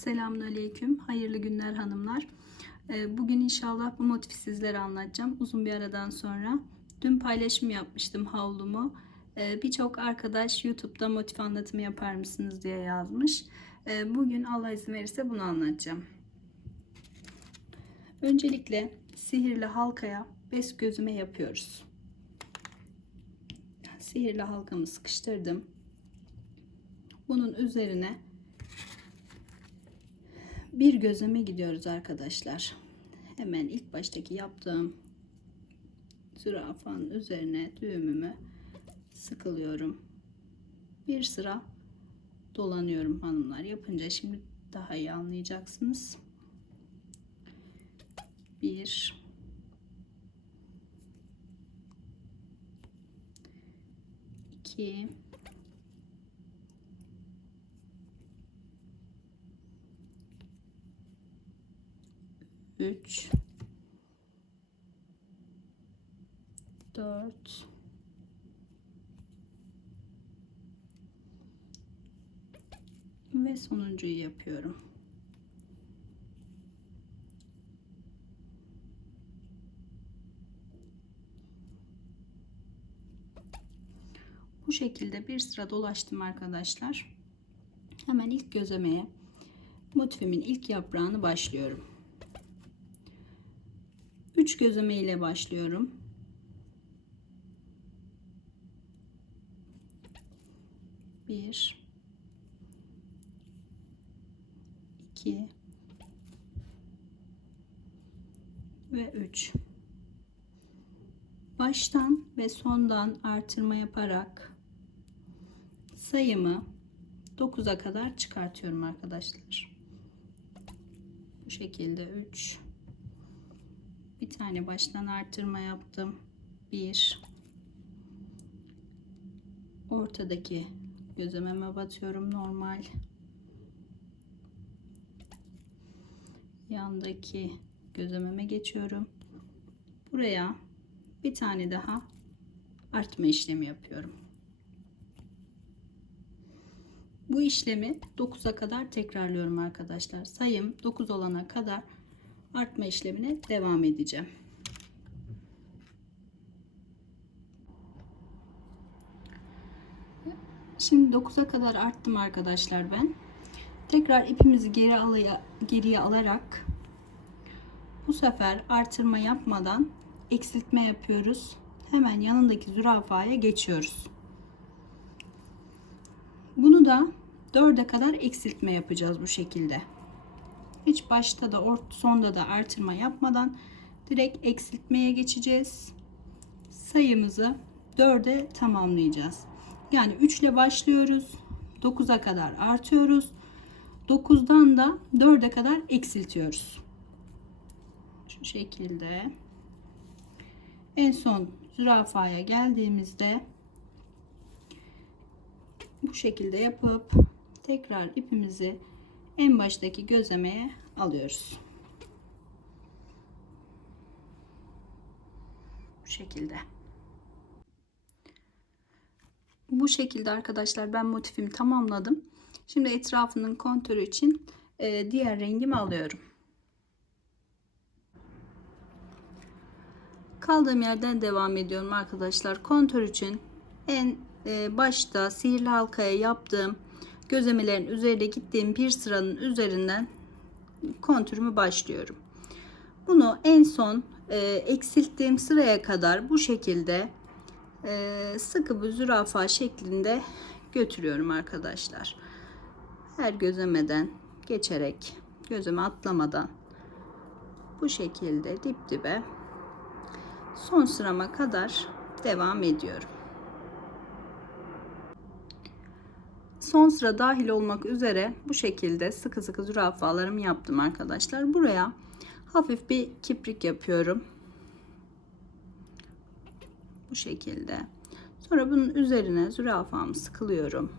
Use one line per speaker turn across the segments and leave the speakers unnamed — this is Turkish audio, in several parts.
Selamünaleyküm. Hayırlı günler hanımlar. Ee, Bugün inşallah bu motifi sizlere anlatacağım. Uzun bir aradan sonra. Dün paylaşım yapmıştım havlumu. Ee, Birçok arkadaş YouTube'da motif anlatımı yapar mısınız diye yazmış. Ee, Bugün Allah izin verirse bunu anlatacağım. Öncelikle sihirli halkaya bes gözüme yapıyoruz. Sihirli halkamı sıkıştırdım. Bunun üzerine bir gözleme gidiyoruz arkadaşlar. Hemen ilk baştaki yaptığım zürafanın üzerine düğümümü sıkılıyorum. Bir sıra dolanıyorum hanımlar. Yapınca şimdi daha iyi anlayacaksınız. Bir iki 3 4 ve sonuncuyu yapıyorum. Bu şekilde bir sıra dolaştım arkadaşlar. Hemen ilk gözlemeye motifimin ilk yaprağını başlıyorum. 3 gözleme ile başlıyorum. Bir, iki ve üç. Baştan ve sondan artırma yaparak sayımı 9'a kadar çıkartıyorum arkadaşlar. Bu şekilde 3 bir tane baştan artırma yaptım. Bir ortadaki gözlememe batıyorum normal. Yandaki gözlememe geçiyorum. Buraya bir tane daha artma işlemi yapıyorum. Bu işlemi 9'a kadar tekrarlıyorum arkadaşlar. Sayım 9 olana kadar artma işlemine devam edeceğim. Şimdi 9'a kadar arttım arkadaşlar ben. Tekrar ipimizi geri alaya, geriye alarak bu sefer artırma yapmadan eksiltme yapıyoruz. Hemen yanındaki zürafaya geçiyoruz. Bunu da 4'e kadar eksiltme yapacağız bu şekilde. Hiç başta da ort sonda da artırma yapmadan direkt eksiltmeye geçeceğiz. Sayımızı 4'e tamamlayacağız. Yani 3 ile başlıyoruz. 9'a kadar artıyoruz. 9'dan da 4'e kadar eksiltiyoruz. Şu şekilde. En son zürafaya geldiğimizde bu şekilde yapıp tekrar ipimizi en baştaki gözlemeye alıyoruz. Bu şekilde. Bu şekilde arkadaşlar ben motifimi tamamladım. Şimdi etrafının kontörü için e, diğer rengimi alıyorum. Kaldığım yerden devam ediyorum arkadaşlar. Kontör için en e, başta sihirli halkaya yaptığım gözlemelerin üzerine gittiğim bir sıranın üzerinden kontürümü başlıyorum. Bunu en son e, eksilttiğim sıraya kadar bu şekilde e, sıkı bir zürafa şeklinde götürüyorum arkadaşlar. Her gözlemeden geçerek gözüme atlamadan bu şekilde dip dibe son sırama kadar devam ediyorum. Son sıra dahil olmak üzere bu şekilde sıkı sıkı zürafalarımı yaptım arkadaşlar. Buraya hafif bir kiprik yapıyorum. Bu şekilde. Sonra bunun üzerine zürafamı sıkılıyorum.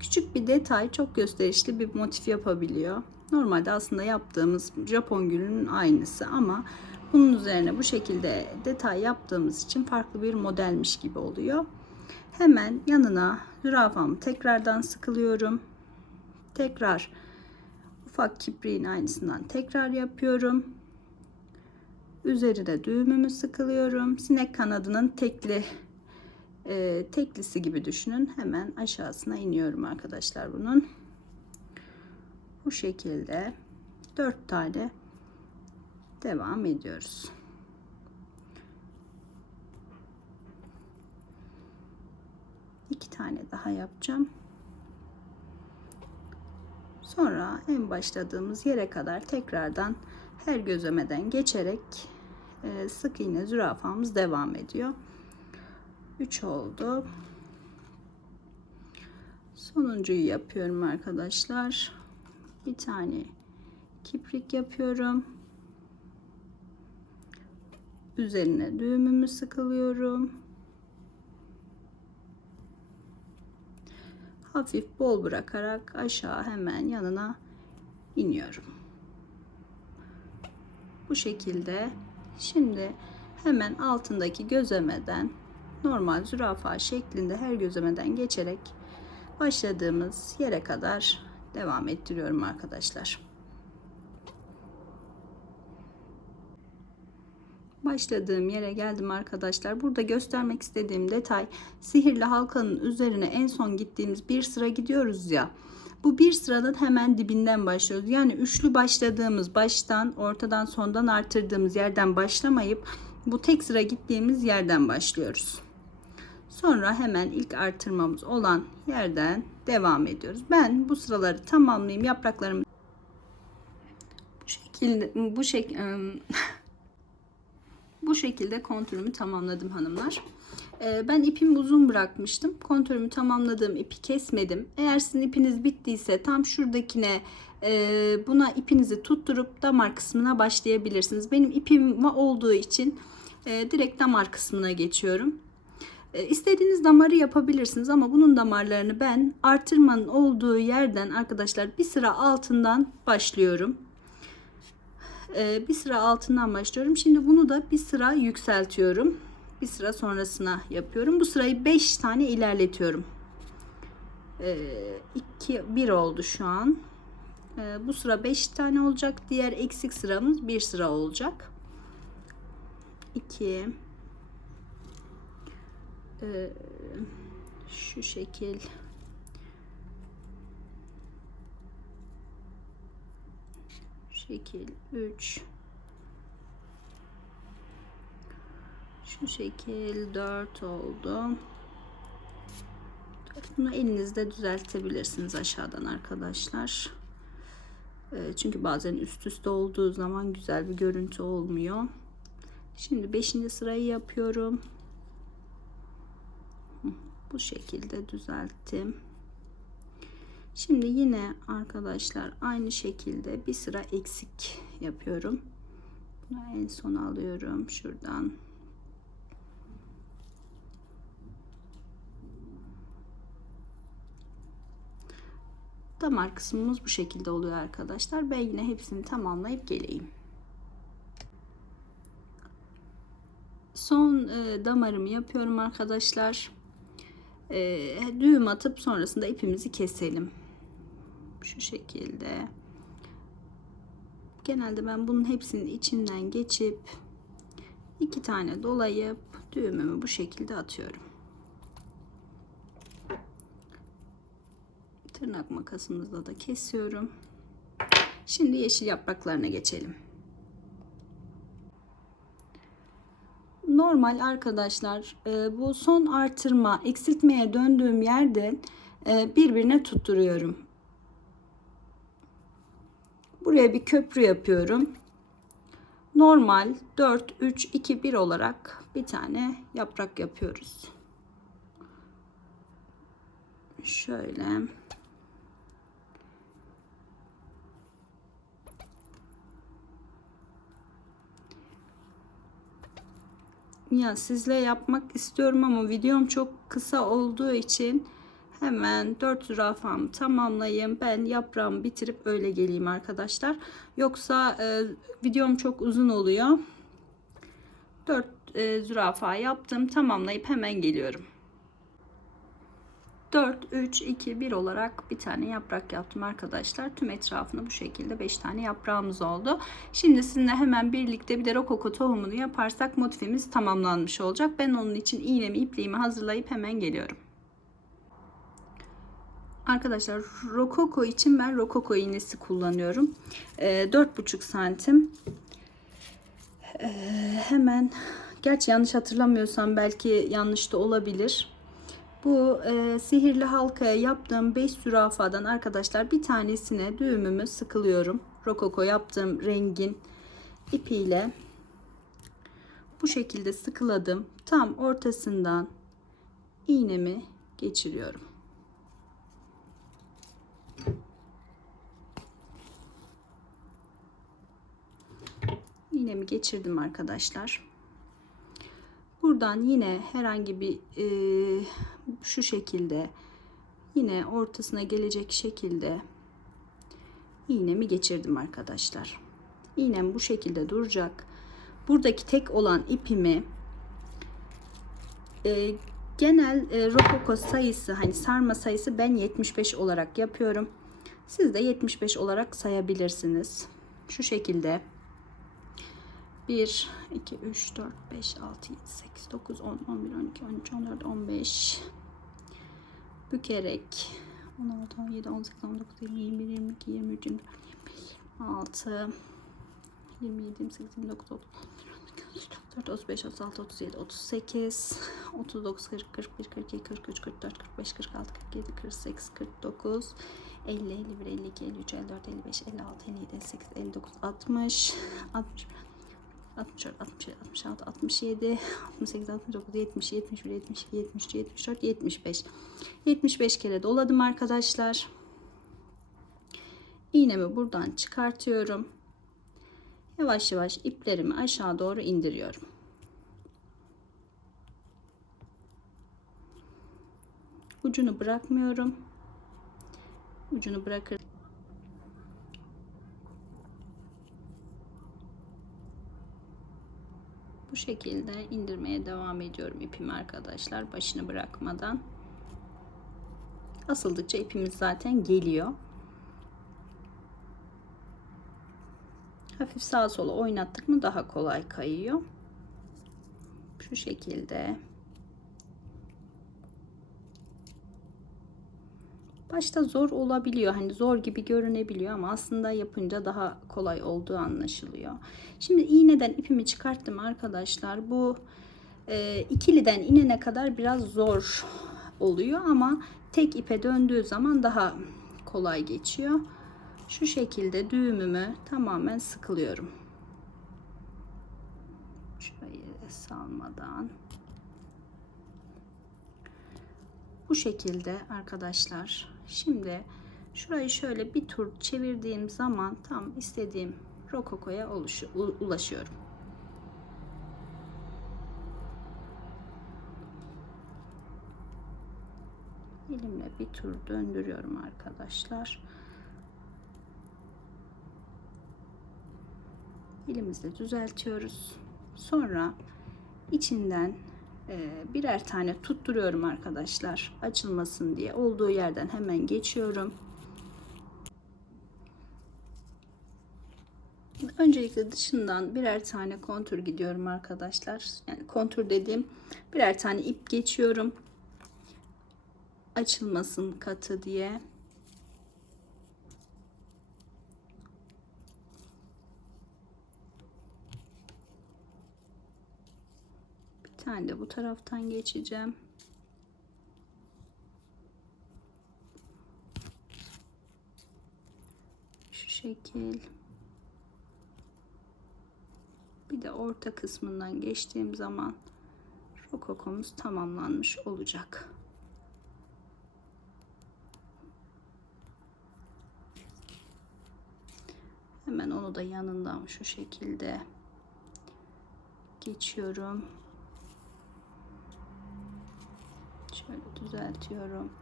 Küçük bir detay çok gösterişli bir motif yapabiliyor. Normalde aslında yaptığımız Japon gülünün aynısı ama bunun üzerine bu şekilde detay yaptığımız için farklı bir modelmiş gibi oluyor. Hemen yanına zürafamı tekrardan sıkılıyorum. Tekrar ufak kipriğin aynısından tekrar yapıyorum. Üzerine düğümümü sıkılıyorum. Sinek kanadının tekli e, teklisi gibi düşünün. Hemen aşağısına iniyorum arkadaşlar bunun. Bu şekilde 4 tane devam ediyoruz. İki tane daha yapacağım. Sonra en başladığımız yere kadar tekrardan her gözlemeden geçerek e, sık iğne zürafamız devam ediyor. 3 oldu. Sonuncuyu yapıyorum arkadaşlar. Bir tane kiprik yapıyorum. Üzerine düğümümü sıkılıyorum. Hafif bol bırakarak aşağı hemen yanına iniyorum. Bu şekilde şimdi hemen altındaki gözlemeden normal zürafa şeklinde her gözlemeden geçerek başladığımız yere kadar devam ettiriyorum arkadaşlar. Başladığım yere geldim arkadaşlar. Burada göstermek istediğim detay sihirli halkanın üzerine en son gittiğimiz bir sıra gidiyoruz ya. Bu bir sıranın hemen dibinden başlıyoruz. Yani üçlü başladığımız baştan ortadan sondan artırdığımız yerden başlamayıp bu tek sıra gittiğimiz yerden başlıyoruz. Sonra hemen ilk artırmamız olan yerden devam ediyoruz. Ben bu sıraları tamamlayayım. Yapraklarımı bu şekilde bu şek bu şekilde kontürümü tamamladım hanımlar. Ee, ben ipimi uzun bırakmıştım. Kontürümü tamamladığım ipi kesmedim. Eğer sizin ipiniz bittiyse tam şuradakine e, buna ipinizi tutturup damar kısmına başlayabilirsiniz. Benim ipim olduğu için e, direkt damar kısmına geçiyorum. E, istediğiniz damarı yapabilirsiniz ama bunun damarlarını ben artırmanın olduğu yerden arkadaşlar bir sıra altından başlıyorum. E, bir sıra altından başlıyorum. Şimdi bunu da bir sıra yükseltiyorum. Bir sıra sonrasına yapıyorum. Bu sırayı 5 tane ilerletiyorum. 2 e, 1 oldu şu an. Bu sıra 5 tane olacak. Diğer eksik sıramız 1 sıra olacak. 2 ee, şu şekil şekil 3 şu şekil 4 oldu bunu elinizde düzeltebilirsiniz aşağıdan arkadaşlar ee, çünkü bazen üst üste olduğu zaman güzel bir görüntü olmuyor şimdi 5. sırayı yapıyorum bu şekilde düzelttim. Şimdi yine arkadaşlar aynı şekilde bir sıra eksik yapıyorum. Bunu en son alıyorum şuradan. Damar kısmımız bu şekilde oluyor arkadaşlar. Ben yine hepsini tamamlayıp geleyim. Son e, damarımı yapıyorum arkadaşlar e, düğüm atıp sonrasında ipimizi keselim. Şu şekilde. Genelde ben bunun hepsinin içinden geçip iki tane dolayıp düğümümü bu şekilde atıyorum. Tırnak makasımızla da kesiyorum. Şimdi yeşil yapraklarına geçelim. normal arkadaşlar e, bu son artırma eksiltmeye döndüğüm yerde e, birbirine tutturuyorum. Buraya bir köprü yapıyorum. Normal 4 3 2 1 olarak bir tane yaprak yapıyoruz. Şöyle ya sizle yapmak istiyorum ama videom çok kısa olduğu için hemen 4 zürafamı tamamlayayım. Ben yaprağımı bitirip öyle geleyim arkadaşlar. Yoksa e, videom çok uzun oluyor. 4 e, zürafa yaptım. Tamamlayıp hemen geliyorum. 4, 3, 2, 1 olarak bir tane yaprak yaptım arkadaşlar. Tüm etrafını bu şekilde 5 tane yaprağımız oldu. Şimdi sizinle hemen birlikte bir de rokoko tohumunu yaparsak motifimiz tamamlanmış olacak. Ben onun için iğnemi, ipliğimi hazırlayıp hemen geliyorum. Arkadaşlar rokoko için ben rokoko iğnesi kullanıyorum. Ee, 4,5 santim. Ee, hemen gerçi yanlış hatırlamıyorsam belki yanlış da olabilir. Bu e, sihirli halkaya yaptığım 5 zürafadan arkadaşlar bir tanesine düğümümü sıkılıyorum. Rokoko yaptığım rengin ipiyle bu şekilde sıkıladım. Tam ortasından iğnemi geçiriyorum. İğnemi geçirdim arkadaşlar. Buradan yine herhangi bir e, şu şekilde yine ortasına gelecek şekilde iğnemi geçirdim arkadaşlar. İğnem bu şekilde duracak. Buradaki tek olan ipimi e, genel e, rokoko sayısı hani sarma sayısı ben 75 olarak yapıyorum. Siz de 75 olarak sayabilirsiniz. Şu şekilde 1, 2, 3, 4, 5, 6, 7, 8, 9, 10, 11, 12, 13, 14, 15 bükerek. 16, 17, 18, 19, 20, 21, 22, 23, 24, 26 27, 28, 29, 30 4, 35, 36, 37, 38, 39, 40, 41, 42, 43, 44, 45, 46, 47, 48, 49, 50, 51, 52, 53, 54, 55, 56, 57, 58, 59, 60, 60, 64, 67, 66, 67, 68, 69, 70, 71, 72, 73, 74, 75. 75 kere doladım arkadaşlar. İğnemi buradan çıkartıyorum. Yavaş yavaş iplerimi aşağı doğru indiriyorum. Ucunu bırakmıyorum. Ucunu bırakır. Bu şekilde indirmeye devam ediyorum ipimi arkadaşlar başını bırakmadan. Asıldıkça ipimiz zaten geliyor. Hafif sağa sola oynattık mı daha kolay kayıyor. Şu şekilde. Başta zor olabiliyor. Hani zor gibi görünebiliyor ama aslında yapınca daha kolay olduğu anlaşılıyor. Şimdi iğneden ipimi çıkarttım arkadaşlar. Bu e, ikiliden inene kadar biraz zor oluyor ama tek ipe döndüğü zaman daha kolay geçiyor. Şu şekilde düğümümü tamamen sıkılıyorum. Şurayı salmadan. Bu şekilde arkadaşlar. Şimdi şurayı şöyle bir tur çevirdiğim zaman tam istediğim rokokoya ulaşıyorum. Elimle bir tur döndürüyorum arkadaşlar. Elimizle düzeltiyoruz. Sonra içinden birer tane tutturuyorum arkadaşlar. Açılmasın diye. Olduğu yerden hemen geçiyorum. Öncelikle dışından birer tane kontür gidiyorum arkadaşlar. Yani kontür dediğim birer tane ip geçiyorum. Açılmasın katı diye. Tane de bu taraftan geçeceğim. Şu şekil. Bir de orta kısmından geçtiğim zaman rokokomuz tamamlanmış olacak. Hemen onu da yanından şu şekilde geçiyorum. Şöyle düzeltiyorum.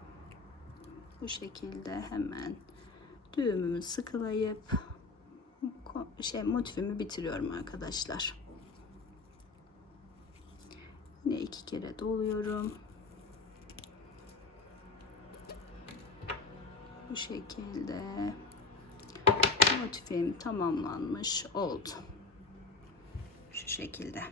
Bu şekilde hemen düğümümü sıkılayıp şey motifimi bitiriyorum arkadaşlar. Yine iki kere doluyorum. Bu şekilde motifim tamamlanmış oldu. Şu şekilde.